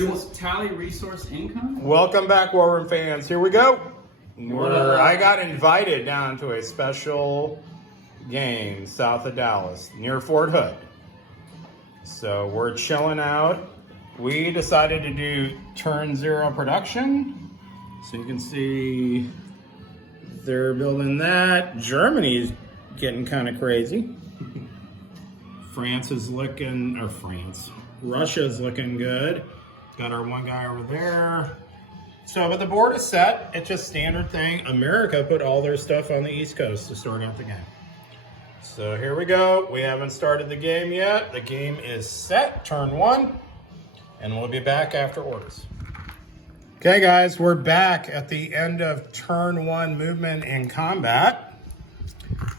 Tally resource income? Welcome back, War Room fans. Here we go. I got invited down to a special game south of Dallas, near Fort Hood. So we're chilling out. We decided to do turn zero production. So you can see they're building that. Germany's getting kind of crazy. France is looking, or Russia's looking good. Got our one guy over there. So, but the board is set. It's just standard thing. America put all their stuff on the East Coast to start out the game. So here we go. We haven't started the game yet. The game is set, turn one, and we'll be back after orders. Okay guys, we're back at the end of turn one movement in combat.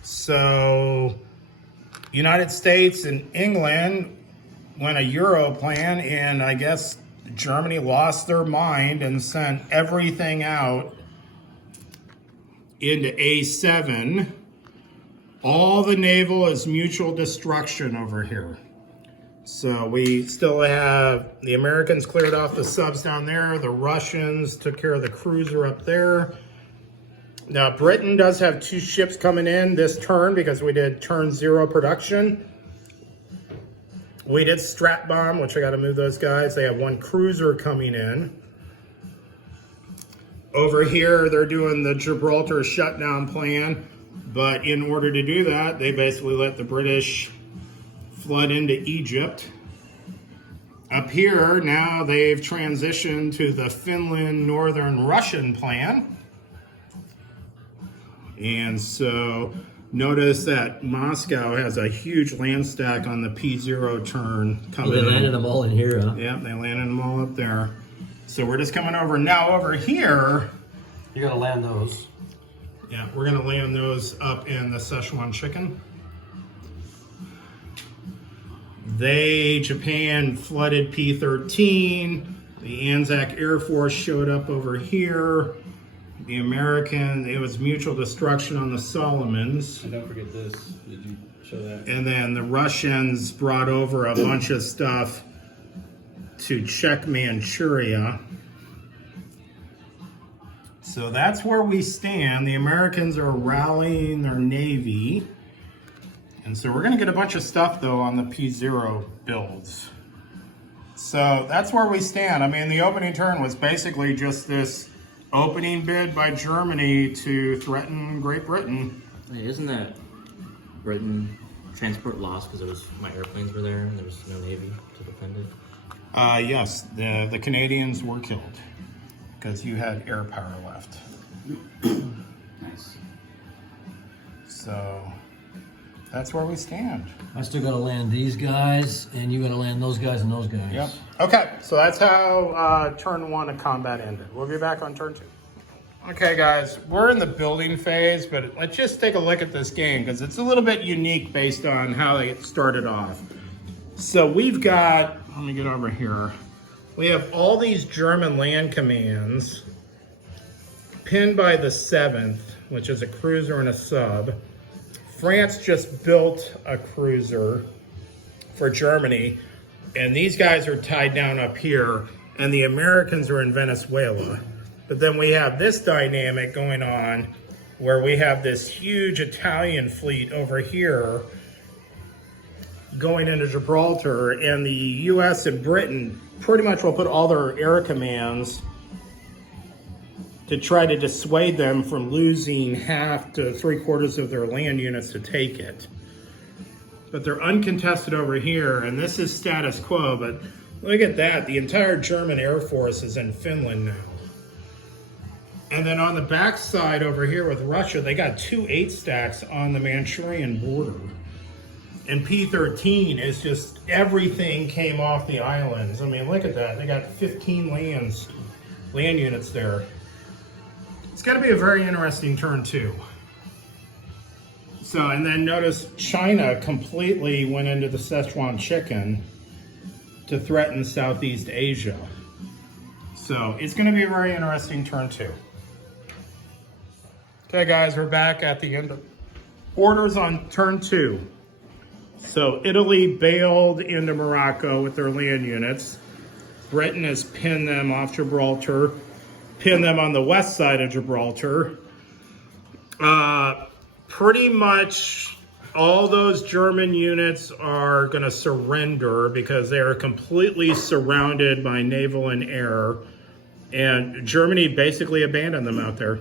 So, United States and England went a Euro plan, and I guess Germany lost their mind and sent everything out into A7. All the naval is mutual destruction over here. So we still have, the Americans cleared off the subs down there. The Russians took care of the cruiser up there. Now Britain does have 2 ships coming in this turn because we did turn zero production. We did strap bomb, which I got to move those guys. They have 1 cruiser coming in. Over here, they're doing the Gibraltar shutdown plan. But in order to do that, they basically let the British flood into Egypt. Up here, now they've transitioned to the Finland Northern Russian plan. And so notice that Moscow has a huge land stack on the P0 turn coming in. They landed them all in here, huh? Yeah, they landed them all up there. So we're just coming over. Now over here, You're gonna land those. yeah, we're gonna land those up in the Szechuan chicken. Japan flooded P13. The Anzac Air Force showed up over here. The American, it was mutual destruction on the Solomons. And don't forget this. Did you show that? And then the Russians brought over a bunch of stuff to check Manchuria. So that's where we stand. The Americans are rallying their Navy. And so we're gonna get a bunch of stuff though on the P0 builds. So that's where we stand. I mean, the opening turn was basically just this opening bid by Germany to threaten Great Britain. Wait, isn't that Britain transport lost because my airplanes were there and there was no navy to defend it? Yes, the Canadians were killed because you had air power left. Nice. So that's where we stand. I still gotta land these guys, and you gotta land those guys and those guys. Yep. Okay, so that's how turn one of combat ended. We'll be back on turn two. Okay, guys, we're in the building phase, but let's just take a look at this game because it's a little bit unique based on how they started off. So we've got, let me get over here. We have all these German land commands pinned by the 7th, which is a cruiser and a sub. France just built a cruiser for Germany, and these guys are tied down up here, and the Americans are in Venezuela. But then we have this dynamic going on where we have this huge Italian fleet over here going into Gibraltar, and the US and Britain pretty much will put all their air commands to try to dissuade them from losing half to 3/4 of their land units to take it. But they're uncontested over here, and this is status quo, but look at that. The entire German Air Force is in Finland now. And then on the back side over here with Russia, they got 2 8 stacks on the Manchurian border. And P13 is just, everything came off the islands. I mean, look at that. They got 15 land units there. It's got to be a very interesting turn too. So, and then notice China completely went into the Szechuan chicken to threaten Southeast Asia. So it's going to be a very interesting turn too. Okay guys, we're back at the end of orders on turn 2. So Italy bailed into Morocco with their land units. Britain has pinned them off Gibraltar, pinned them on the west side of Gibraltar. Pretty much all those German units are going to surrender because they are completely surrounded by naval and air. And Germany basically abandoned them out there.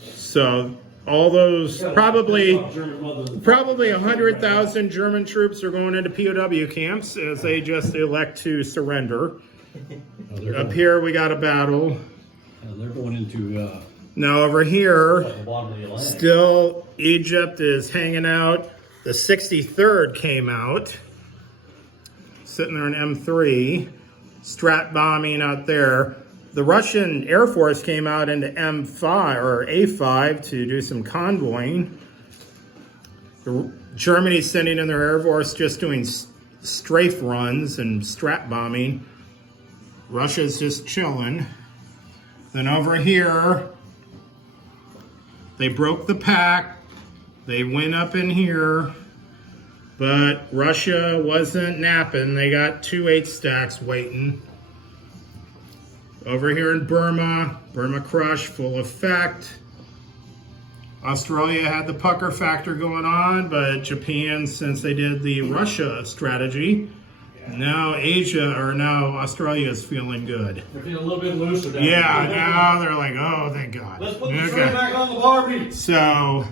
So all those, probably 100,000 German troops are going into POW camps as they just elect to surrender. Up here we got a battle. They're going into Now over here, the bottom of the Atlantic. still Egypt is hanging out. The 63rd came out, sitting there in M3, strat bombing out there. The Russian Air Force came out into M5 or A5 to do some convoying. Germany's sending in their Air Force just doing strafe runs and strat bombing. Russia's just chilling. Then over here, they broke the pact. They went up in here, but Russia wasn't napping. They got 2 8 stacks waiting. Over here in Burma, Burma Crush, full effect. Australia had the pucker factor going on, but Japan, since they did the Russia strategy, now Australia is feeling good. They're feeling a little bit looser down Yeah, there. now they're like, oh, thank God. Let's put the train back on the Barbie. So,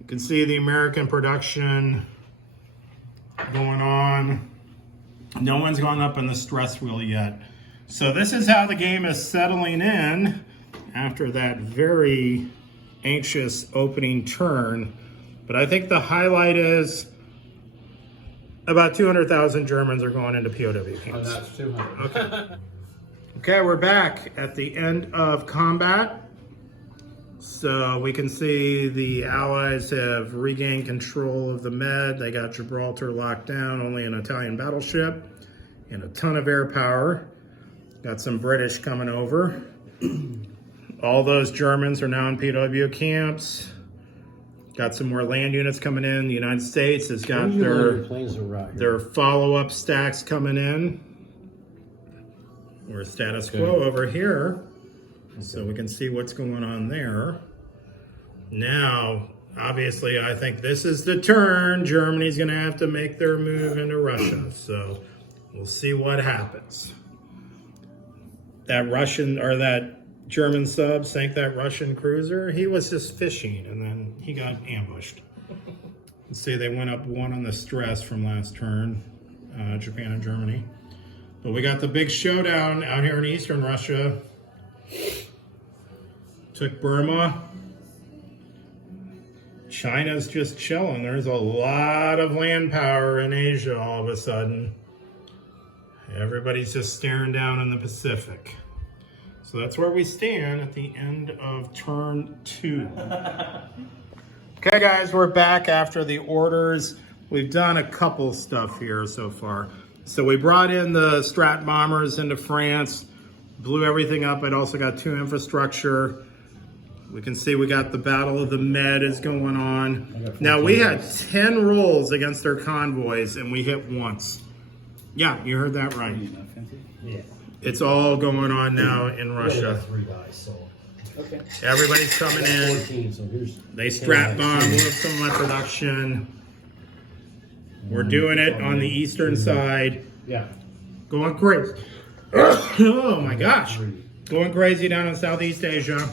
you can see the American production going on. No one's gone up on the stress wheel yet. So this is how the game is settling in after that very anxious opening turn. But I think the highlight is about 200,000 Germans are going into POW camps. That's 200. Okay, we're back at the end of combat. So we can see the Allies have regained control of the Med. They got Gibraltar locked down, only an Italian battleship and a ton of air power. Got some British coming over. All those Germans are now in POW camps. Got some more land units coming in. The United States has got their follow-up stacks coming in. We're status quo over here. So we can see what's going on there. Now, obviously, I think this is the turn. Germany's going to have to make their move into Russia. So we'll see what happens. That German sub sank that Russian cruiser. He was just fishing, and then he got ambushed. Let's see, they went up 1 on the stress from last turn, Japan and Germany. But we got the big showdown out here in eastern Russia. Took Burma. China's just chilling. There's a lot of land power in Asia all of a sudden. Everybody's just staring down in the Pacific. So that's where we stand at the end of turn 2. Okay, guys, we're back after the orders. We've done a couple stuff here so far. So we brought in the Strat bombers into France, blew everything up. It also got 2 infrastructure. We can see we got the Battle of the Med is going on. Now, we had 10 rolls against their convoys, and we hit once. Yeah, you heard that right. Yeah. It's all going on now in We Russia. only got 3 guys, so. Okay. Everybody's coming in. 14, so here's. They strat bomb, move some of my production. We're doing it on the eastern side. Yeah. Going crazy. Oh my gosh. Going crazy down in Southeast Asia.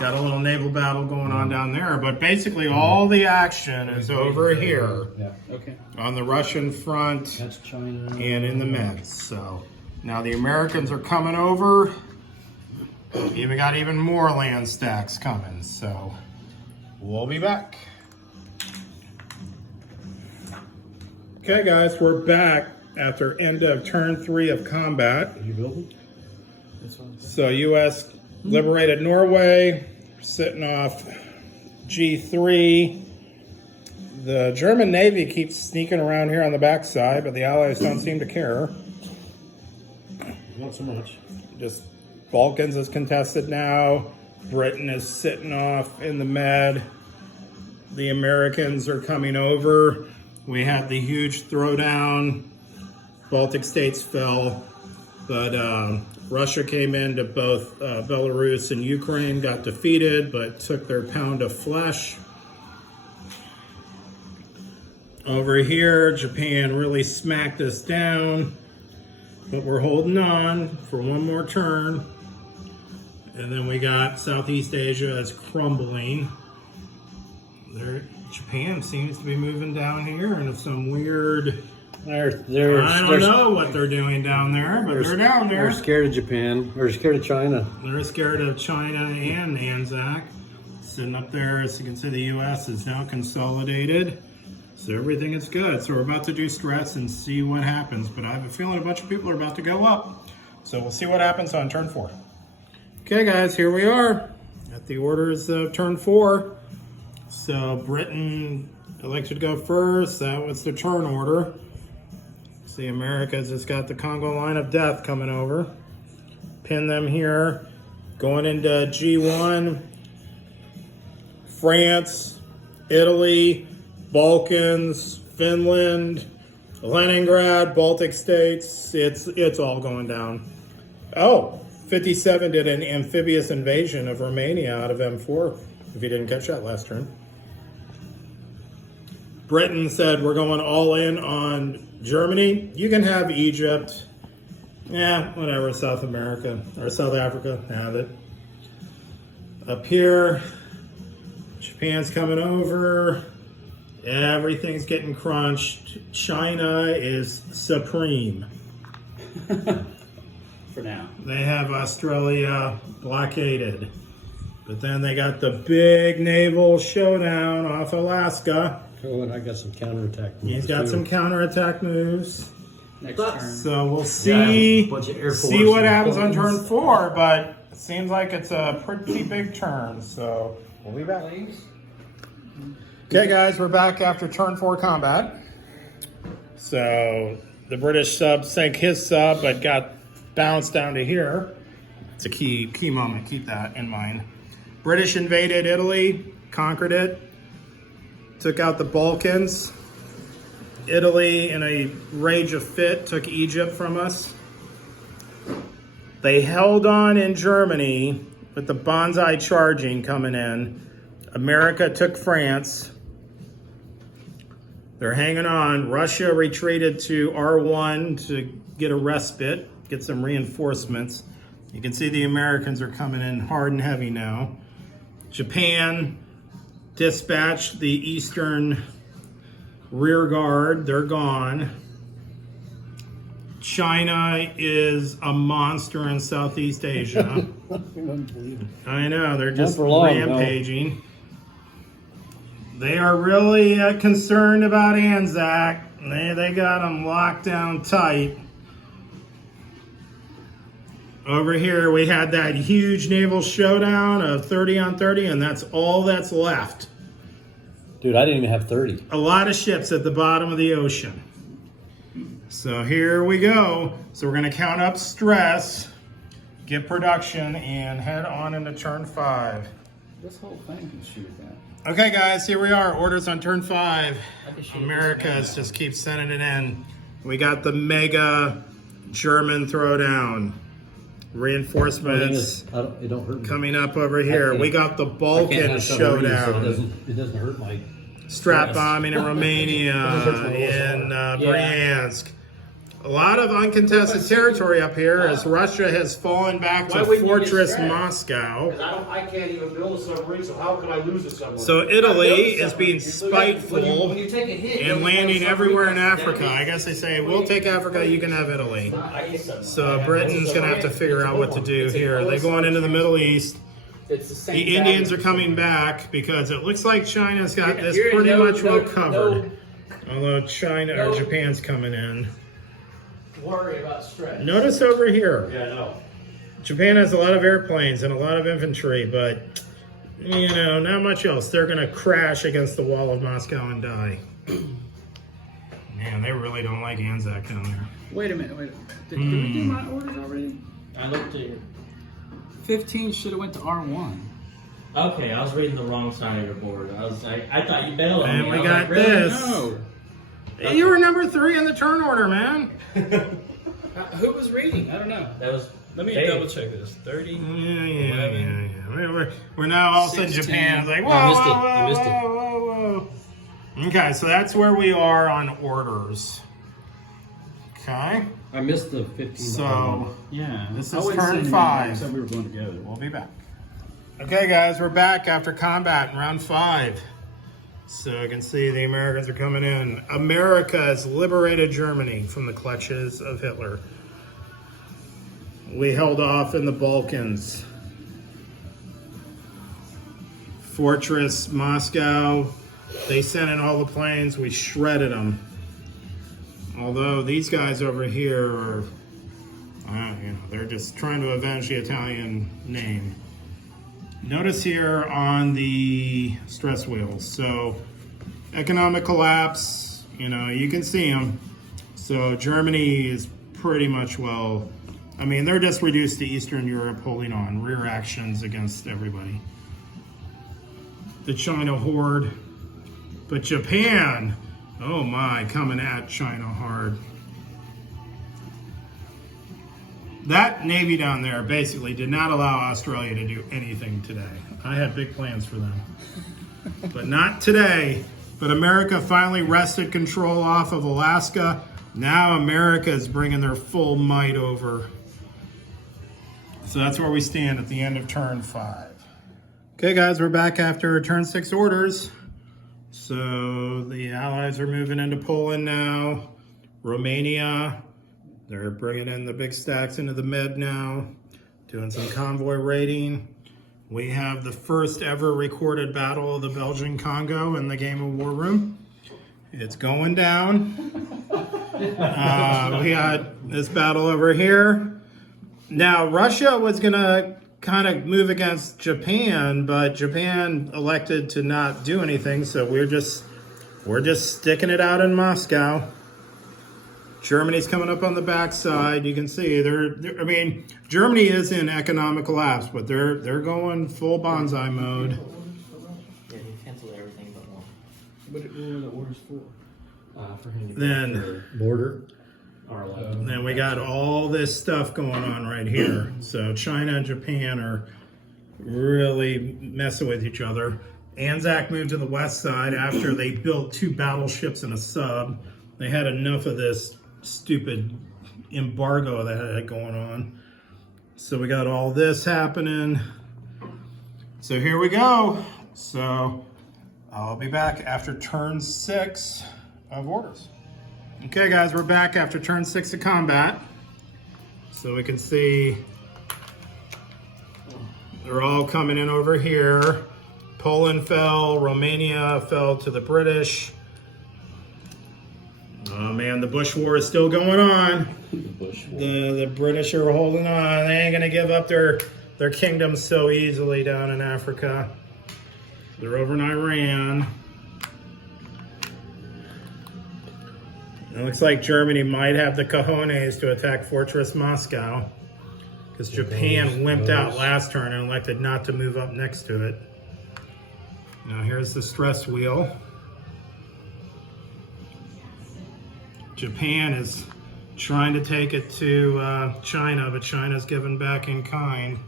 Got a little naval battle going on down there, but basically all the action is over here Yeah. Okay. on the Russian front That's China. and in the Meds. So now the Americans are coming over. Even got even more land stacks coming. So we'll be back. Okay, guys, we're back after end of turn 3 of combat. Did you build it? So U.S. liberated Norway, sitting off G3. The German Navy keeps sneaking around here on the backside, but the Allies don't seem to care. Not so much. Just Balkans is contested now. Britain is sitting off in the Med. The Americans are coming over. We had the huge throwdown Baltic states fell, but Russia came into both Belarus and Ukraine, got defeated, but took their pound of flesh. Over here, Japan really smacked us down, but we're holding on for one more turn. And then we got Southeast Asia as crumbling. There, Japan seems to be moving down here in some weird... I don't know what they're doing down there, but they're down there. They're scared of Japan. They're scared of China. They're scared of China and ANZAC. Sitting up there, as you can see, the U.S. is now consolidated. So everything is good. So we're about to do stress and see what happens. But I have a feeling a bunch of people are about to go up. So we'll see what happens on turn 4. Okay, guys, here we are at the orders of turn 4. So Britain elected to go first. That was the turn order. See, America's just got the Congo line of death coming over. Pin them here. Going into G1. France, Italy, Balkans, Finland, Leningrad, Baltic states. It's all going down. Oh, 57 did an amphibious invasion of Romania out of M4, if you didn't catch that last turn. Britain said we're going all in on Germany. You can have Egypt. Yeah, whatever, South America or South Africa, have it. Up here, Japan's coming over. Everything's getting crunched. China is supreme. For now. They have Australia blockaded. But then they got the big naval showdown off Alaska. Oh, and I got some counterattack moves. He's got too. some counterattack moves. Next turn. So we'll see, bunch of Air Force see what and happens on planes. turn 4, but it seems like it's a pretty big turn. So we'll be back. Okay, guys, we're back after turn 4 combat. So the British sub sank his sub, but got bounced down to here. It's a key moment. Keep that in mind. British invaded Italy, conquered it, took out the Balkans. Italy, in a rage of fit, took Egypt from us. They held on in Germany with the Banzai charging coming in. America took France. They're hanging on. Russia retreated to R1 to get a respite, get some reinforcements. You can see the Americans are coming in hard and heavy now. Japan dispatched the Eastern rear guard. They're gone. China is a monster in Southeast Asia. I know, they're just for long, rampaging. They are really concerned about ANZAC. They got them locked down tight. Over here, we had that huge naval showdown of 30 on 30, and that's all that's left. Dude, I didn't even have 30. A lot of ships at the bottom of the ocean. So here we go. So we're going to count up stress, get production, and head on into turn 5. This whole thing can shoot that. Okay, guys, here we are. Orders on turn 5. Americas just keeps sending it in. We got the mega German throwdown. Reinforcements It don't hurt me. coming up over here. We got the Balkan showdown. It doesn't hurt my... Strap bombing in Romania, in Bryansk. A lot of uncontested territory up here as Russia has fallen back to Fortress Moscow. I can't even build a submarine, so how could I lose a submarine? So Italy is being spiteful When you take a hit, and landing everywhere in Africa. I guess they say, we'll take Africa, you can have Italy. So Britain's going to have to figure out what to do here. They're going into the Middle East. It's the same. The Indians are coming back because it looks like China's got this pretty much well covered. Although China or Japan's coming in. Worry about stress. Notice over here, Yeah, I know. Japan has a lot of airplanes and a lot of infantry, but you know, not much else. They're gonna crash against the wall of Moscow and die. Man, they really don't like ANZAC down there. Wait a minute. Did we do my orders already? I looked at your... 15 should have went to R1. Okay, I was reading the wrong side of your board. I thought you bailed on And me. we I was got like, really? this. No. You were number 3 in the turn order, man. Who was reading? I don't know. That was. Let me Dave. double check this. 30. Yeah. We're now all of a sudden 16. Japan. It's like, whoa, I missed it. whoa, I missed it. whoa, whoa. Okay, so that's where we are on orders. Okay, I missed the 15. so Yeah. This I is wouldn't turn say anything. 5. I said we were going together. we'll be back. Okay, guys, we're back after combat in round 5. So you can see the Americans are coming in. America has liberated Germany from the clutches of Hitler. We held off in the Balkans. Fortress Moscow, they sent in all the planes, we shredded them. Although these guys over here are, they're just trying to avenge the Italian name. Notice here on the stress wheels, so economic collapse, you can see them. So Germany is pretty much, they're just reduced to Eastern Europe holding on, rear actions against everybody. The China horde, but Japan, oh my, coming at China hard. That Navy down there basically did not allow Australia to do anything today. I had big plans for them, but not today. But America finally wrested control off of Alaska. Now America is bringing their full might over. So that's where we stand at the end of turn 5. Okay, guys, we're back after turn 6 orders. So the Allies are moving into Poland now. Romania, they're bringing in the big stacks into the Med now, doing some convoy raiding. We have the first ever recorded battle of the Belgian Congo in the Game of War Room. It's going down. We got this battle over here. Now, Russia was gonna kind of move against Japan, but Japan elected to not do anything, so we're just sticking it out in Moscow. Germany's coming up on the backside. You can see Germany is in economic collapse, but they're going full bonsai mode. Yeah, he canceled everything but one. What were the orders for? For him to Then Border. Then we got all this stuff going on right here. So China and Japan are really messing with each other. Anzac moved to the west side after they built 2 battleships and a sub. They had enough of this stupid embargo that had going on. So we got all this happening. So here we go. So I'll be back after turn 6 of orders. Okay, guys, we're back after turn 6 of combat. So we can see they're all coming in over here. Poland fell, Romania fell to the British. Oh man, the Bush War is still going on. The British are holding on. They ain't gonna give up their kingdom so easily down in Africa. They're over in Iran. It looks like Germany might have the cojones to attack Fortress Moscow because Japan wimped out last turn and elected not to move up next to it. Now here's the stress wheel. Japan is trying to take it to China, but China's given back in kind.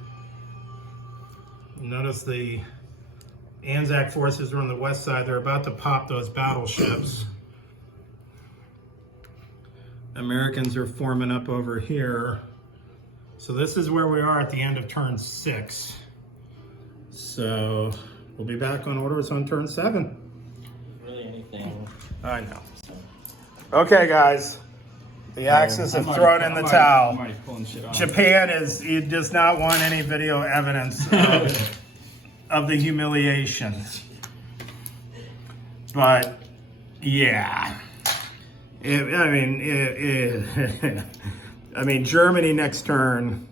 Notice the Anzac forces are on the west side. They're about to pop those battleships. Americans are forming up over here. So this is where we are at the end of turn 6. So we'll be back on orders on turn 7. really anything. I know. Okay, guys. The Axis have thrown in the towel. Japan it does not want any video evidence of the humiliation. But yeah. I mean, Germany next turn.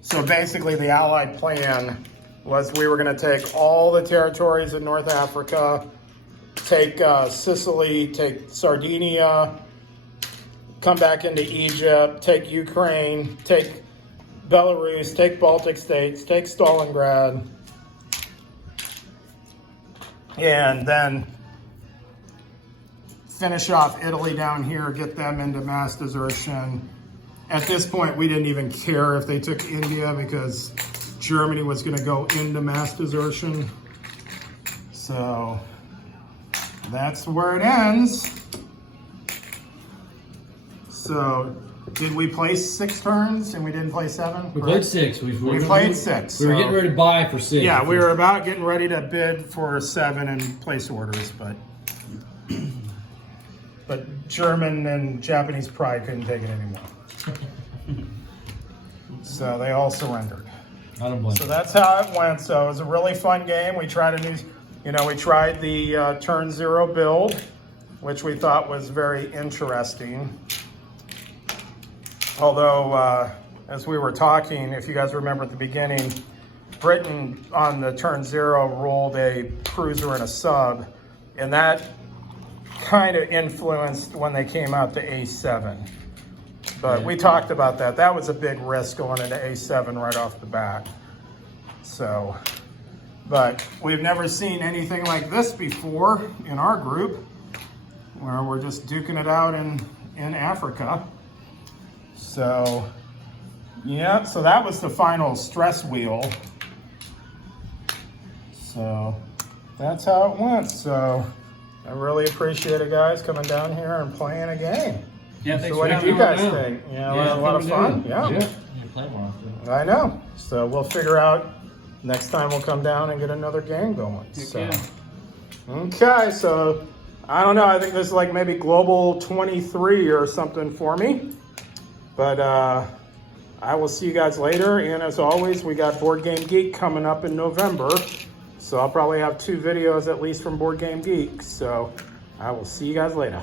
So basically the Allied plan was we were going to take all the territories in North Africa, take Sicily, take Sardinia, come back into Egypt, take Ukraine, take Belarus, take Baltic states, take Stalingrad, and then finish off Italy down here, get them into mass desertion. At this point, we didn't even care if they took India because Germany was going to go into mass desertion. So that's where it ends. So did we play 6 turns and we didn't play 7? We played 6. We played 6. We were so- getting ready to buy for 6. Yeah, we were about getting ready to bid for 7 and place orders, but German and Japanese pride couldn't take it anymore. So they all surrendered. I don't blame So you. that's how it went. So it was a really fun game. We tried we tried the turn 0 build, which we thought was very interesting. Although, as we were talking, if you guys remember at the beginning, Britain on the turn 0 rolled a cruiser and a sub, and that kind of influenced when they came out to A7. But we talked about that. That was a big risk going into A7 right off the bat. So, but we've never seen anything like this before in our group, where we're just duking it out in Africa. So, yeah, so that was the final stress wheel. So that's how it went. So I really appreciate it, guys, coming down here and playing a game. Yeah, thanks So for what did having you me. guys think? Yeah, we had a lot of fun. Yeah, You play more often. I know. So we'll figure out next time we'll come down and get another game going. So, yeah. okay, so I don't know. I think this is like maybe Global 23 or something for me. But I will see you guys later. And as always, we got Board Game Geek coming up in November. So I'll probably have 2 videos at least from Board Game Geek. So I will see you guys later.